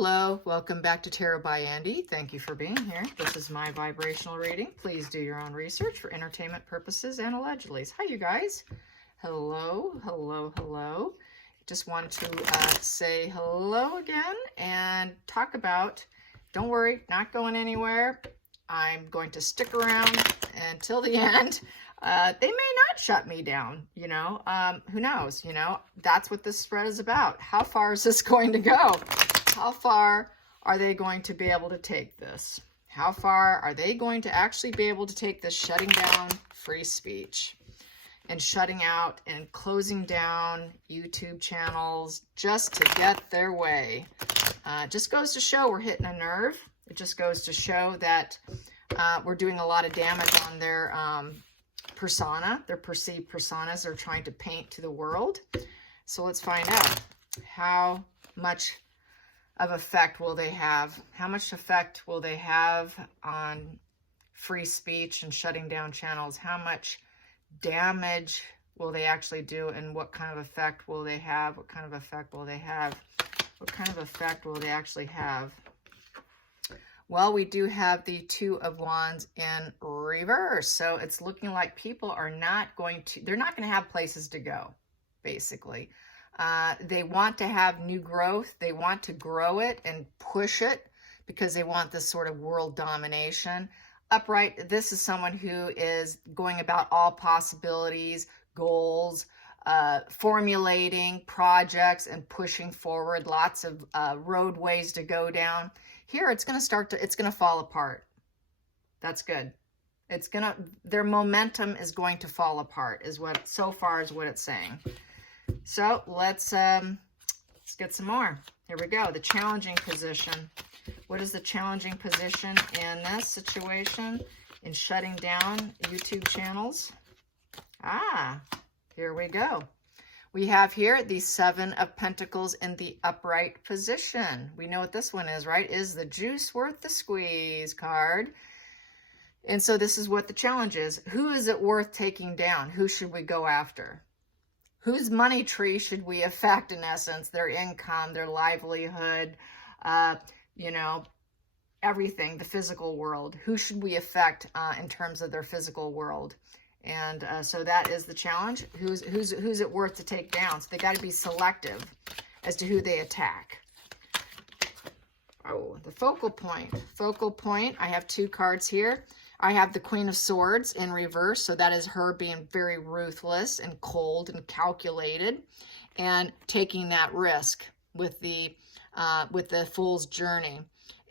Hello, welcome back to Tarot by Andy. Thank you for being here. This is my vibrational reading. Please do your own research for entertainment purposes and allegedly. Hi, you guys. Hello, hello, hello. Just want to say hello again and talk about, don't worry, not going anywhere. I'm going to stick around until the end. They may not shut me down, who knows, that's what this spread is about. How far is this going to go? How far are they going to be able to take this? How far are they going to actually be able to take this shutting down free speech and shutting out and closing down YouTube channels just to get their way? Just goes to show we're hitting a nerve. It just goes to show that we're doing a lot of damage on their persona, their perceived personas they're trying to paint to the world. So let's find out how much of effect will they have? How much effect will they have on free speech and shutting down channels? How much damage will they actually do, and what kind of effect will they have? What kind of effect will they have? What kind of effect will they actually have? Well, we do have the Two of Wands in reverse. So it's looking like people are not going to, they're not going to have places to go, basically. They want to have new growth. They want to grow it and push it because they want this sort of world domination. Upright, this is someone who is going about all possibilities, goals, formulating projects and pushing forward, lots of roadways to go down. Here, it's going to fall apart. That's good. Their momentum is going to fall apart, so far is what it's saying. So let's get some more. Here we go. The challenging position. What is the challenging position in this situation? In shutting down YouTube channels? Here we go. We have here the Seven of Pentacles in the upright position. We know what this one is, right? Is the juice worth the squeeze card? And so this is what the challenge is. Who is it worth taking down? Who should we go after? Whose money tree should we affect, in essence? Their income, their livelihood, everything, the physical world. Who should we affect in terms of their physical world? And so that is the challenge. Who's it worth to take down? So they got to be selective as to who they attack. Oh, the focal point. Focal point. I have two cards here. I have the Queen of Swords in reverse. So that is her being very ruthless and cold and calculated and taking that risk with the Fool's Journey.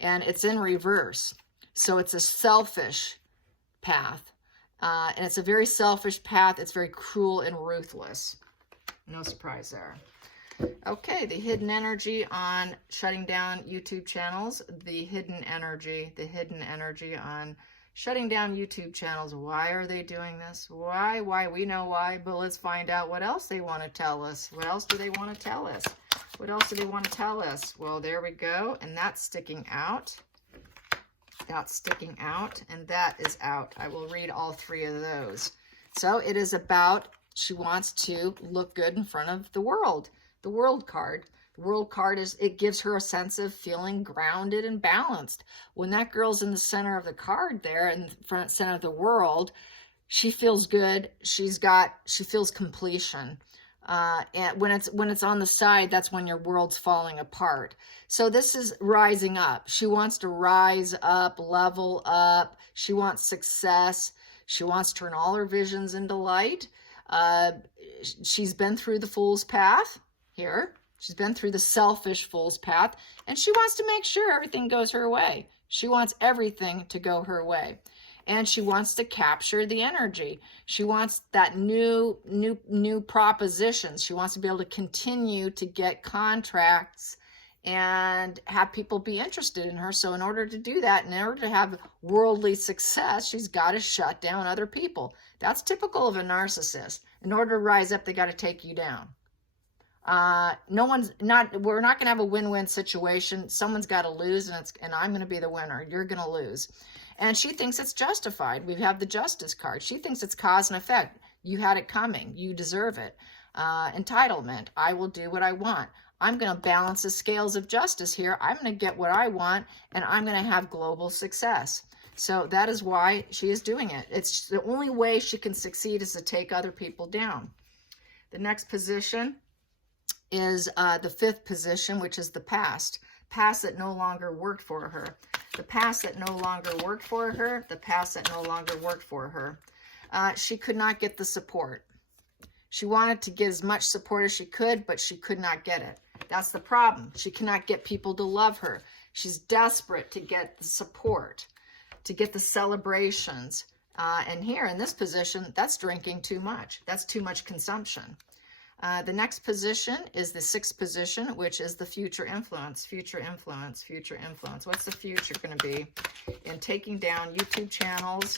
And it's in reverse. So it's a selfish path. And it's a very selfish path. It's very cruel and ruthless. No surprise there. Okay, the hidden energy on shutting down YouTube channels. The hidden energy on shutting down YouTube channels. Why are they doing this? Why? We know why, but let's find out what else they want to tell us. What else do they want to tell us? What else do they want to tell us? Well, there we go. And that's sticking out. That's sticking out, and that is out. I will read all three of those. So it is about, she wants to look good in front of the world. The World card. The World card it gives her a sense of feeling grounded and balanced. When that girl's in the center of the card there, in front center of the world, she feels good. She feels completion. And when it's on the side, that's when your world's falling apart. So this is rising up. She wants to rise up, level up. She wants success. She wants to turn all her visions into light. She's been through the Fool's Path here. She's been through the selfish Fool's Path, and she wants to make sure everything goes her way. She wants everything to go her way. And she wants to capture the energy. She wants that new propositions. She wants to be able to continue to get contracts and have people be interested in her. So in order to do that, in order to have worldly success, she's got to shut down other people. That's typical of a narcissist. In order to rise up, they got to take you down. We're not going to have a win-win situation. Someone's got to lose, and I'm going to be the winner. You're going to lose. And she thinks it's justified. We have the Justice card. She thinks it's cause and effect. You had it coming. You deserve it. Entitlement. I will do what I want. I'm going to balance the scales of justice here. I'm going to get what I want, and I'm going to have global success. So that is why she is doing it. It's the only way she can succeed is to take other people down. The next position is the 5th position, which is the past. Past that no longer worked for her. The past that no longer worked for her. The past that no longer worked for her. She could not get the support. She wanted to get as much support as she could, but she could not get it. That's the problem. She cannot get people to love her. She's desperate to get the support, to get the celebrations. And here in this position, that's drinking too much. That's too much consumption. The next position is the 6th position, which is the future influence, future influence, future influence. What's the future going to be in taking down YouTube channels,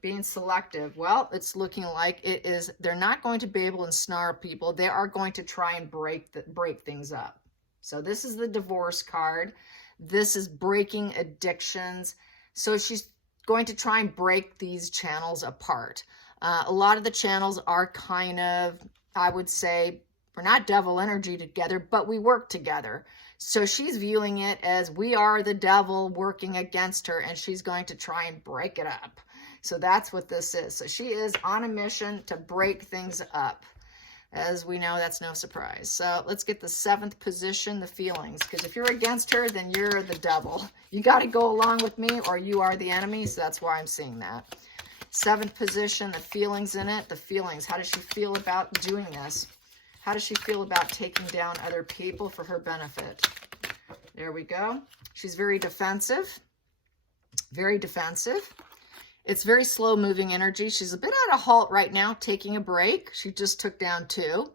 being selective? Well, it's looking like it is. They're not going to be able to ensnare people. They are going to try and break things up. So this is the divorce card. This is breaking addictions. So she's going to try and break these channels apart. A lot of the channels are kind of, I would say, we're not devil energy together, but we work together. So she's viewing it as we are the devil working against her, and she's going to try and break it up. So that's what this is. So she is on a mission to break things up. As we know, that's no surprise. So let's get the 7th position, the feelings. Because if you're against her, then you're the devil. You got to go along with me or you are the enemy. So that's why I'm seeing that. 7th position, the feelings in it. The feelings. How does she feel about doing this? How does she feel about taking down other people for her benefit? There we go. She's very defensive. Very defensive. It's very slow moving energy. She's a bit at a halt right now, taking a break. She just took down 2.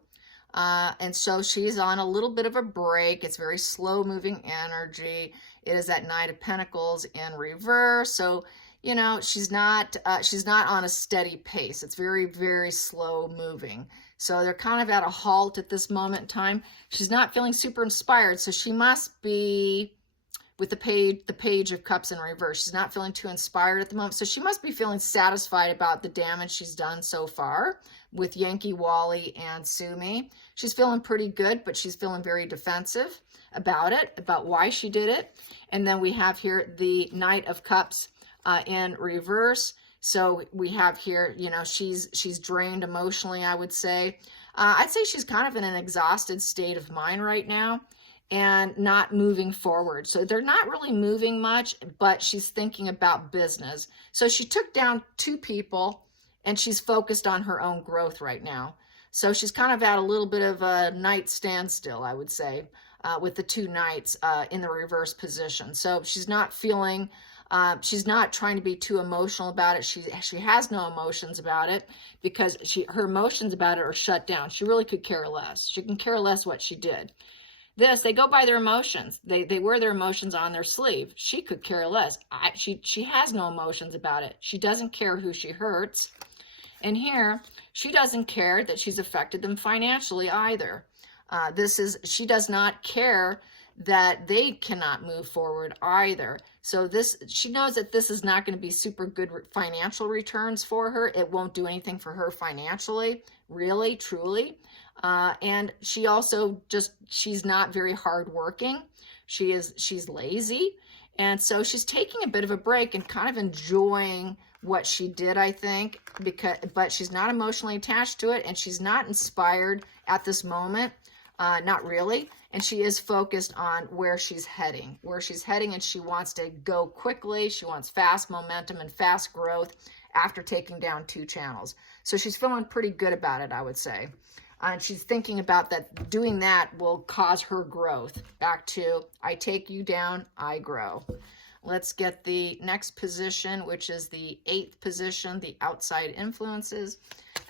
And so she's on a little bit of a break. It's very slow moving energy. It is that Knight of Pentacles in reverse. So, you know, she's not on a steady pace. It's very, very slow moving. So they're kind of at a halt at this moment in time. She's not feeling super inspired. So she must be with the page of cups in reverse. She's not feeling too inspired at the moment. So she must be feeling satisfied about the damage she's done so far with Yankee, Wally, and Sumi. She's feeling pretty good, but she's feeling very defensive about it, about why she did it. And then we have here the Knight of Cups in reverse. So we have here, you know, she's drained emotionally, I would say. I'd say she's kind of in an exhausted state of mind right now, and not moving forward. So they're not really moving much, but she's thinking about business. So she took down 2 people and she's focused on her own growth right now. So she's kind of at a little bit of a night standstill, I would say, with the 2 knights in the reverse position. So she's not feeling, she's not trying to be too emotional about it. She has no emotions about it because her emotions about it are shut down. She really could care less. She can care less what she did. They go by their emotions. They wear their emotions on their sleeve. She could care less. She has no emotions about it. She doesn't care who she hurts. And here, she doesn't care that she's affected them financially either. She does not care that they cannot move forward either. So she knows that this is not going to be super good financial returns for her. It won't do anything for her financially, really, truly. And she also she's not very hardworking. She's lazy. And so she's taking a bit of a break and kind of enjoying what she did, I think, but she's not emotionally attached to it, and she's not inspired at this moment. Not really. And she is focused on where she's heading, and she wants to go quickly. She wants fast momentum and fast growth after taking down 2 channels. So she's feeling pretty good about it, I would say. And she's thinking about that, doing that will cause her growth. Back to, I take you down, I grow. Let's get the next position, which is the 8th position, the outside influences.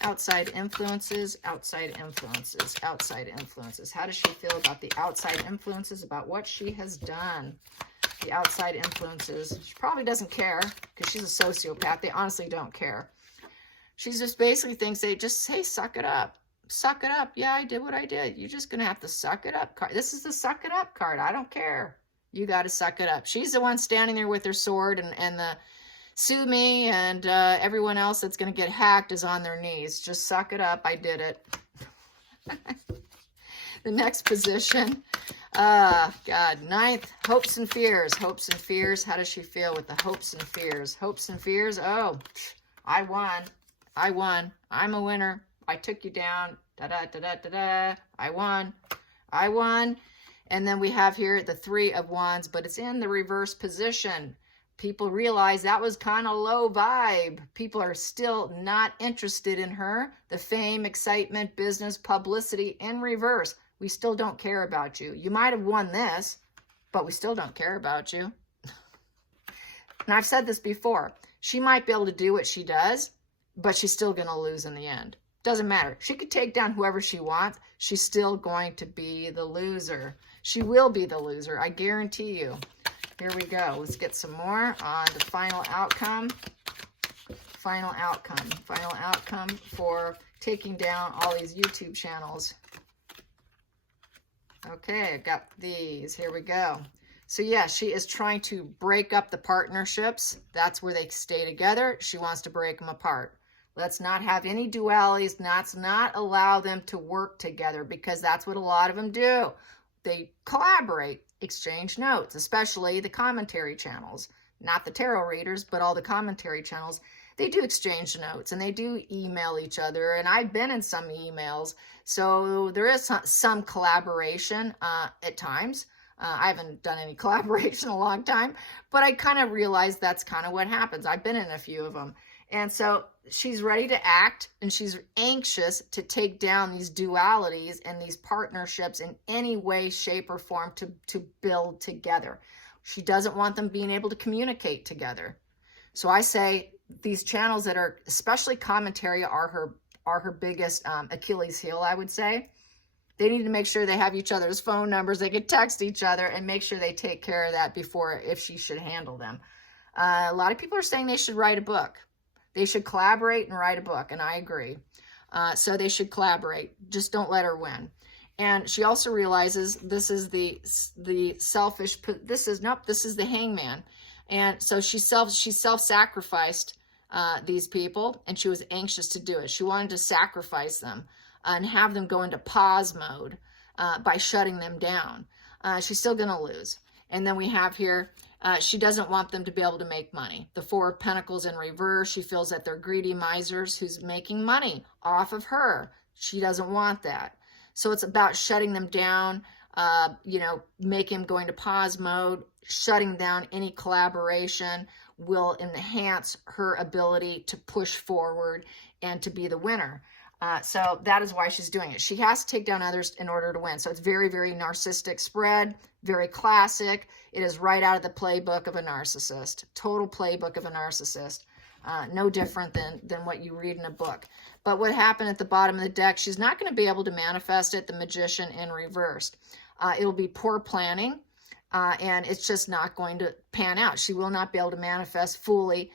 Outside influences, outside influences, outside influences. How does she feel about the outside influences, about what she has done? The outside influences. She probably doesn't care because she's a sociopath. They honestly don't care. She just basically thinks they just say, suck it up. Suck it up. Yeah, I did what I did. You're just going to have to suck it up card. This is the suck it up card. I don't care. You got to suck it up. She's the one standing there with her sword, and the sue me and everyone else that's going to get hacked is on their knees. Just suck it up. I did it. The next position, God, ninth, hopes and fears. Hopes and fears. How does she feel with the hopes and fears? Hopes and fears. Oh, I won. I won. I'm a winner. I took you down. Da-da-da-da-da-da. I won. I won. And then we have here the Three of Wands, but it's in the reverse position. People realize that was kind of low vibe. People are still not interested in her. The fame, excitement, business, publicity in reverse. We still don't care about you. You might have won this, but we still don't care about you. And I've said this before. She might be able to do what she does, but she's still going to lose in the end. Doesn't matter. She could take down whoever she wants. She's still going to be the loser. She will be the loser. I guarantee you. Here we go. Let's get some more on the final outcome. Final outcome. Final outcome for taking down all these YouTube channels. Okay, I got these. Here we go. So yeah, she is trying to break up the partnerships. That's where they stay together. She wants to break them apart. Let's not have any dualities. Let's not allow them to work together, because that's what a lot of them do. They collaborate, exchange notes, especially the commentary channels. Not the tarot readers, but all the commentary channels. They do exchange notes and they do email each other. And I've been in some emails. So there is some collaboration at times. I haven't done any collaboration in a long time, but I kind of realized that's kind of what happens. I've been in a few of them. And so she's ready to act, and she's anxious to take down these dualities and these partnerships in any way, shape, or form to build together. She doesn't want them being able to communicate together. So I say these channels that are, especially commentary, are her biggest Achilles heel, I would say. They need to make sure they have each other's phone numbers. They can text each other and make sure they take care of that before, if she should handle them. A lot of people are saying they should write a book. They should collaborate and write a book, and I agree. So they should collaborate. Just don't let her win. And she also realizes this is the selfish. This is the hangman. And so she self-sacrificed these people, and she was anxious to do it. She wanted to sacrifice them and have them go into pause mode by shutting them down. She's still going to lose. And then we have here, she doesn't want them to be able to make money. The Four of Pentacles in reverse. She feels that they're greedy misers who's making money off of her. She doesn't want that. So it's about shutting them down, making them go into pause mode. Shutting down any collaboration will enhance her ability to push forward and to be the winner. So that is why she's doing it. She has to take down others in order to win. So it's very, very narcissistic spread, very classic. It is right out of the playbook of a narcissist, total playbook of a narcissist. No different than what you read in a book. But what happened at the bottom of the deck, she's not going to be able to manifest it, the Magician in reverse. It'll be poor planning, and it's just not going to pan out. She will not be able to manifest fully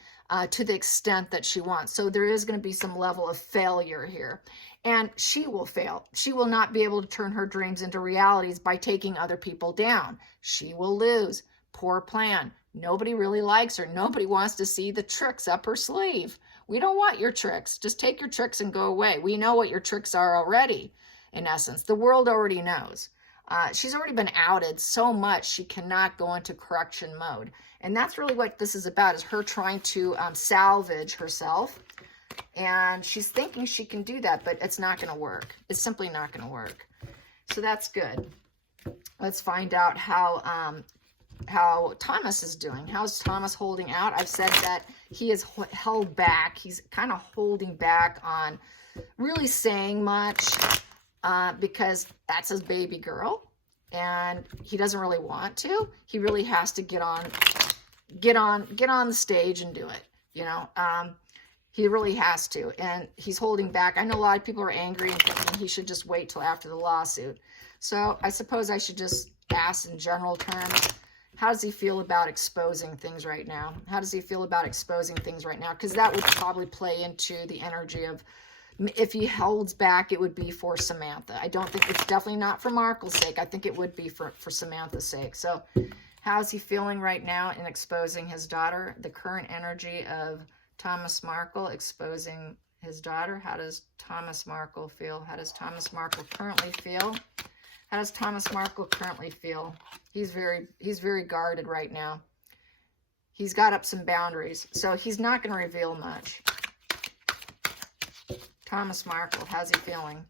to the extent that she wants. So there is going to be some level of failure here. And she will fail. She will not be able to turn her dreams into realities by taking other people down. She will lose. Poor plan. Nobody really likes her. Nobody wants to see the tricks up her sleeve. We don't want your tricks. Just take your tricks and go away. We know what your tricks are already, in essence. The world already knows. She's already been outed so much she cannot go into correction mode. And that's really what this is about, is her trying to salvage herself. And she's thinking she can do that, but it's not going to work. It's simply not going to work. So that's good. Let's find out how Thomas is doing. How's Thomas holding out? I've said that he is held back. He's kind of holding back on really saying much. Because that's his baby girl, and he doesn't really want to. He really has to get on the stage and do it. He really has to, and he's holding back. I know a lot of people are angry and thinking he should just wait till after the lawsuit. So I suppose I should just ask in general terms, how does he feel about exposing things right now? How does he feel about exposing things right now? Because that would probably play into the energy of, if he holds back, it would be for Samantha. I don't think it's definitely not for Markle's sake. I think it would be for Samantha's sake. So how's he feeling right now in exposing his daughter? The current energy of Thomas Markle exposing his daughter. How does Thomas Markle feel? How does Thomas Markle currently feel? How does Thomas Markle currently feel? He's very guarded right now. He's got up some boundaries, so he's not going to reveal much. Thomas Markle, how's he feeling?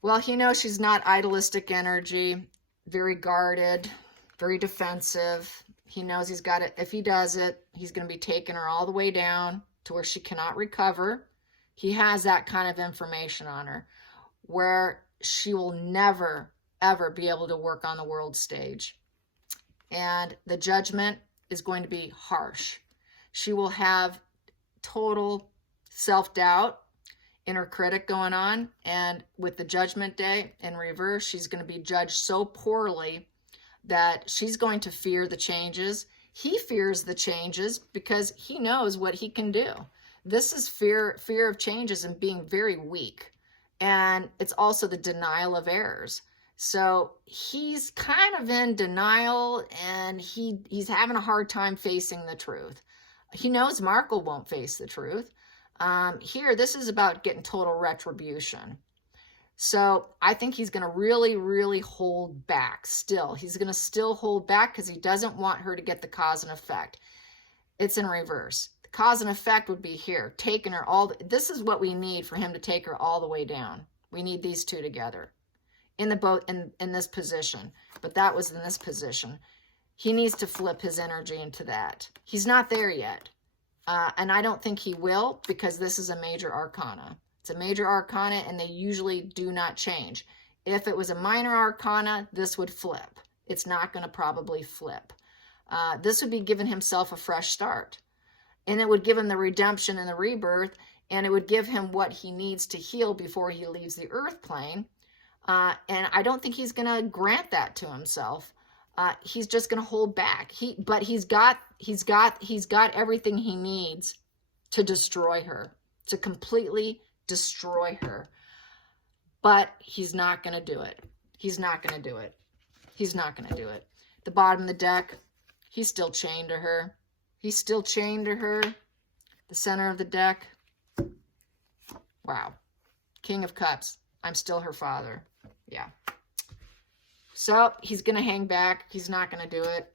Well, he knows she's not idealistic energy, very guarded, very defensive. He knows he's got it. If he does it, he's going to be taking her all the way down to where she cannot recover. He has that kind of information on her, where she will never, ever be able to work on the world stage. And the judgment is going to be harsh. She will have total self-doubt, inner critic going on. And with the judgment day in reverse, she's going to be judged so poorly that she's going to fear the changes. He fears the changes because he knows what he can do. This is fear of changes and being very weak. And it's also the denial of errors. So he's kind of in denial, and he's having a hard time facing the truth. He knows Markle won't face the truth. Here, this is about getting total retribution. So I think he's going to really, really hold back still. He's going to still hold back because he doesn't want her to get the cause and effect. It's in reverse. The cause and effect would be here, taking her this is what we need for him to take her all the way down. We need these two together in the boat, in this position. But that was in this position. He needs to flip his energy into that. He's not there yet. And I don't think he will, because this is a major arcana. It's a major arcana, and they usually do not change. If it was a minor arcana, this would flip. It's not going to probably flip. This would be giving himself a fresh start. And it would give him the redemption and the rebirth, and it would give him what he needs to heal before he leaves the earth plane. And I don't think he's going to grant that to himself. He's just going to hold back. But he's got everything he needs to destroy her, to completely destroy her. But he's not going to do it. He's not going to do it. He's not going to do it. The bottom of the deck, he's still chained to her. He's still chained to her. The center of the deck. Wow. King of Cups. I'm still her father. Yeah. So he's going to hang back. He's not going to do it.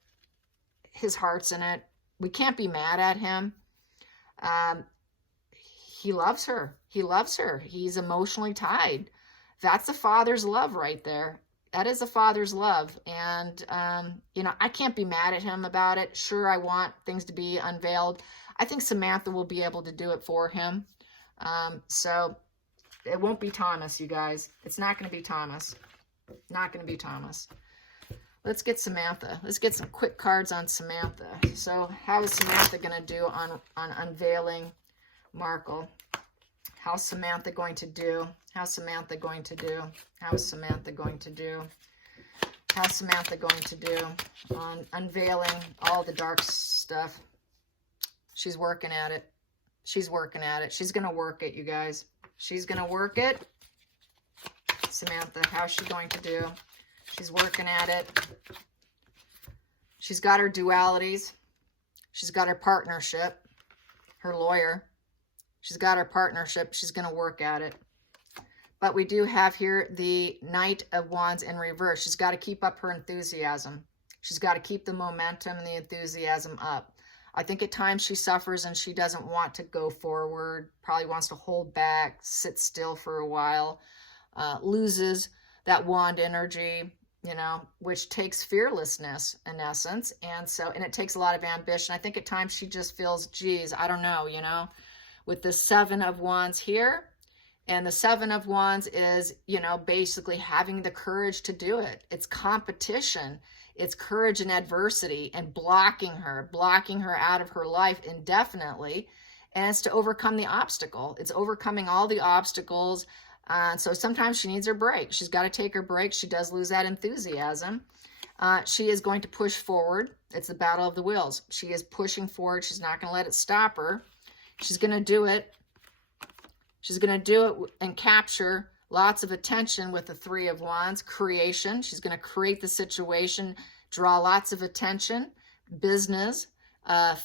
His heart's in it. We can't be mad at him. He loves her. He loves her. He's emotionally tied. That's a father's love right there. That is a father's love. And, I can't be mad at him about it. Sure, I want things to be unveiled. I think Samantha will be able to do it for him. So it won't be Thomas, you guys. It's not going to be Thomas. Not going to be Thomas. Let's get Samantha. Let's get some quick cards on Samantha. So how is Samantha going to do on unveiling Markle? How's Samantha going to do? How's Samantha going to do? How's Samantha going to do? How's Samantha going to do on unveiling all the dark stuff? She's working at it. She's working at it. She's going to work it, you guys. She's going to work it. Samantha, how's she going to do? She's working at it. She's got her dualities. She's got her partnership, her lawyer. She's got her partnership. She's going to work at it. But we do have here the Knight of Wands in reverse. She's got to keep up her enthusiasm. She's got to keep the momentum and the enthusiasm up. I think at times she suffers and she doesn't want to go forward, probably wants to hold back, sit still for a while, loses that wand energy, which takes fearlessness in essence. And it takes a lot of ambition. I think at times she just feels, geez, I don't know, with the Seven of Wands here. And the Seven of Wands is, basically having the courage to do it. It's competition. It's courage in adversity and blocking her out of her life indefinitely. And it's to overcome the obstacle. It's overcoming all the obstacles. So sometimes she needs her break. She's got to take her break. She does lose that enthusiasm. She is going to push forward. It's the battle of the wills. She is pushing forward. She's not going to let it stop her. She's going to do it. She's going to do it and capture lots of attention with the Three of Wands. Creation. She's going to create the situation, draw lots of attention, business,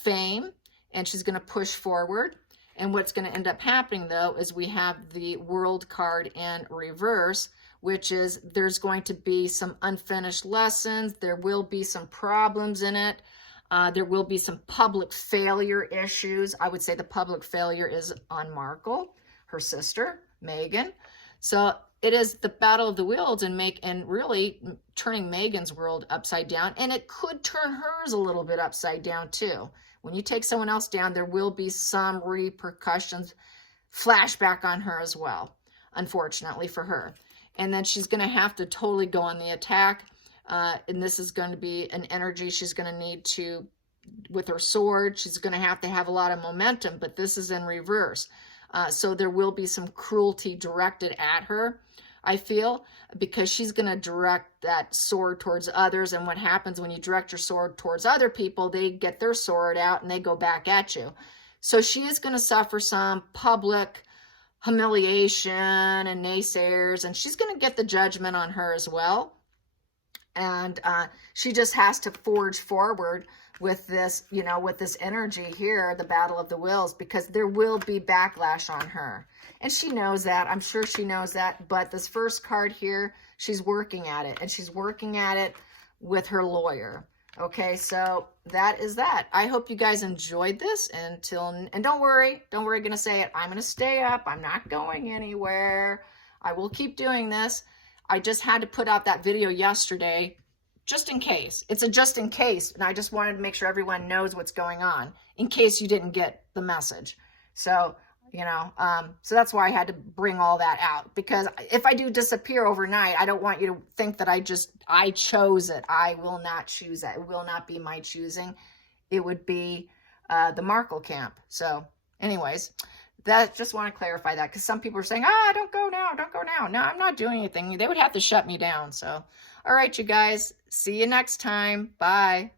fame, and she's going to push forward. And what's going to end up happening, though, is we have the World card in reverse, which is there's going to be some unfinished lessons. There will be some problems in it. There will be some public failure issues. I would say the public failure is on Markle, her sister, Megan. So it is the battle of the wills and really turning Megan's world upside down. And it could turn hers a little bit upside down too. When you take someone else down, there will be some repercussions, flashback on her as well, unfortunately for her. And then she's going to have to totally go on the attack. And this is going to be an energy she's going to need to, with her sword, she's going to have a lot of momentum, but this is in reverse. So there will be some cruelty directed at her, I feel, because she's going to direct that sword towards others. And what happens when you direct your sword towards other people, they get their sword out and they go back at you. So she is going to suffer some public humiliation and naysayers, and she's going to get the judgment on her as well. And she just has to forge forward with this, you know, with this energy here, the battle of the wills, because there will be backlash on her. And she knows that. I'm sure she knows that. But this first card here, she's working at it. And she's working at it with her lawyer. Okay, so that is that. I hope you guys enjoyed this and don't worry, gonna say it. I'm gonna stay up. I'm not going anywhere. I will keep doing this. I just had to put out that video yesterday just in case. It's a just in case, and I just wanted to make sure everyone knows what's going on in case you didn't get the message. So, you know, so that's why I had to bring all that out, because if I do disappear overnight, I don't want you to think that I chose it. I will not choose that. It will not be my choosing. It would be the Markle camp. So anyways, just want to clarify that, because some people are saying, don't go now, don't go now. No, I'm not doing anything. They would have to shut me down. So, all right, you guys, see you next time. Bye.